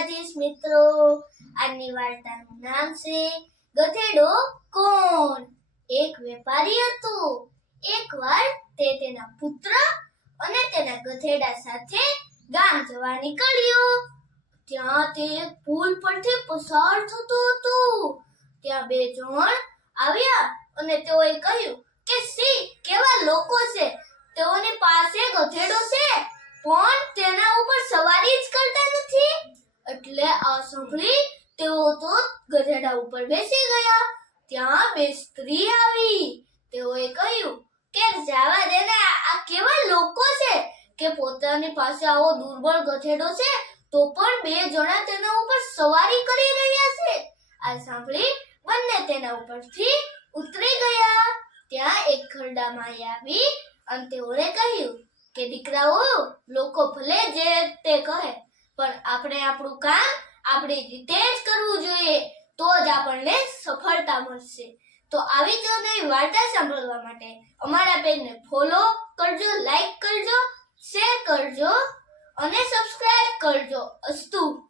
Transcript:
દ્વારકાધીશ મિત્રો. આજની વાર્તાનું નામ છે ગધેડો કોણ? એક વેપારી હતો. એકવાર તે તેના પુત્ર અને તેના ગધેડા સાથે ગામ જવા નીકળ્યો. ત્યાં તે પુલ પરથી પસાર થતો હતો. ત્યાં બે જણ આવ્યા અને તેઓએ કહ્યું કે સી કેવા લોકો છે? તેઓની પાસે ગધેડો સાંભળી તેઓ તો ગધેડા ઉપર બેસી ગયા. ત્યાં બે સ્ત્રી આવી. તેઓએ કહ્યું, કે જવા દે ને, આ કેવા લોકો છે? કે પોતાની પાસે આવો દુર્બળ ગધેડો છે, તો પણ બે જણા તેના ઉપર સવારી કરી રહ્યા છે. આ સાંભળી બંને તેના ઉપરથી ઉતરી ગયા. ત્યાં એક ખરડામાં આવી અને તેઓને કહ્યું કે, દીકરાઓ, લોકો ભલે જે તે કહે, પણ આપણે આપણું કામ આપણી રીતે જ કરવું જોઈએ, તો જ આપણને સફળતા મળશે. તો આવી જ નવી વાર્તા સાંભળવા માટે અમારા પેજને ફોલો કરજો લાઈક કરજો શેર કરજો અને સબસ્ક્રાઇબ કરજો. અસ્તુ.